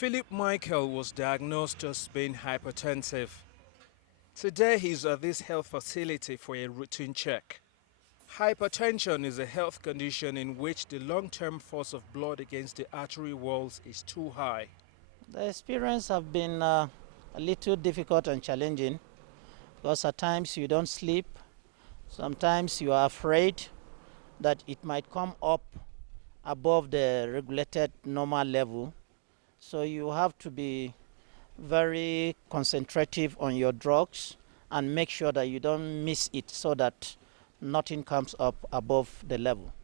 Philip Michael was diagnosed as being hypertensive. Today he's at this health facility for a routine check. Hypertension is a health condition in which the long-term force of blood against the artery walls is too high. The experience have been a little difficult and challenging because at times you don't sleep. Sometimes you are afraid that it might come up above the regulated normal level. So you have to be very concentrative on your drugs and make sure that you don't miss it so that nothing comes up above the level.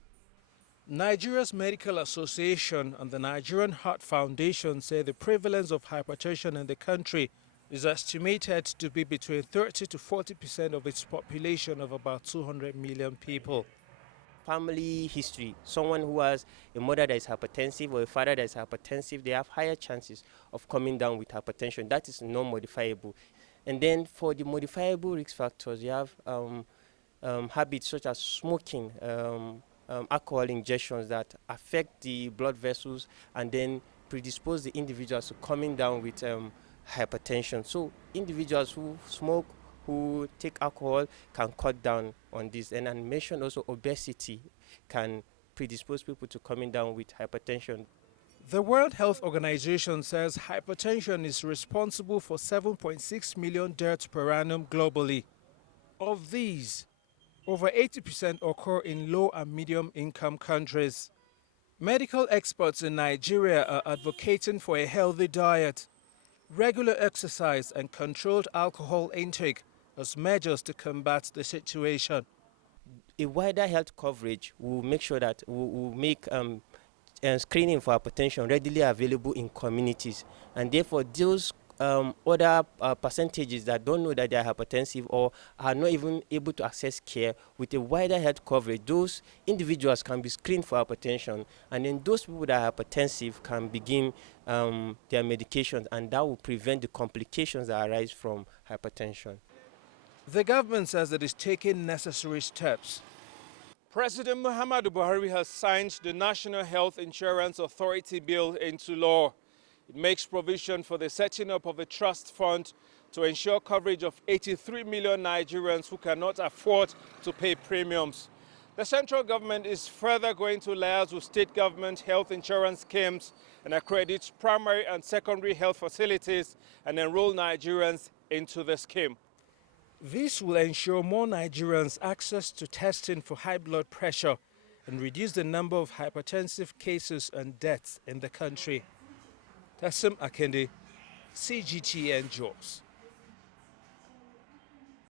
Nigeria's Medical Association and the Nigerian Heart Foundation say the prevalence of hypertension in the country is estimated to be between 30 to 40% of its population of about 200 million people. Family history, someone who has a mother that is hypertensive or a father that is hypertensive, they have higher chances of coming down with hypertension. That is non-modifiable. And then for the modifiable risk factors, you have habits such as smoking, alcohol injections that affect the blood vessels and then predispose the individuals to coming down with hypertension. So individuals who smoke, who take alcohol can cut down on this. And I mentioned also obesity can predispose people to coming down with hypertension. The World Health Organization says hypertension is responsible for 7.6 million deaths per annum globally. Of these, over 80% occur in low and medium income countries. Medical experts in Nigeria are advocating for a healthy diet, regular exercise and controlled alcohol intake as measures to combat the situation. A wider health coverage will make sure that will make screening for hypertension readily available in communities, and therefore those other percentages that don't know that they are hypertensive or are not even able to access care, with a wider health coverage, those individuals can be screened for hypertension, and then those people that are hypertensive can begin their medications, and that will prevent the complications that arise from hypertension. The government says it is taking necessary steps. President Muhammadu Buhari has signed the National Health Insurance Authority bill into law. It makes provision for the setting up of a trust fund to ensure coverage of 83 million Nigerians who cannot afford to pay premiums. The central government is further going to liaise with state government health insurance schemes and accredit primary and secondary health facilities and enroll Nigerians into the scheme. This will ensure more Nigerians access to testing for high blood pressure and reduce the number of hypertensive cases and deaths in the country. Tassim Akende, CGTN Jos.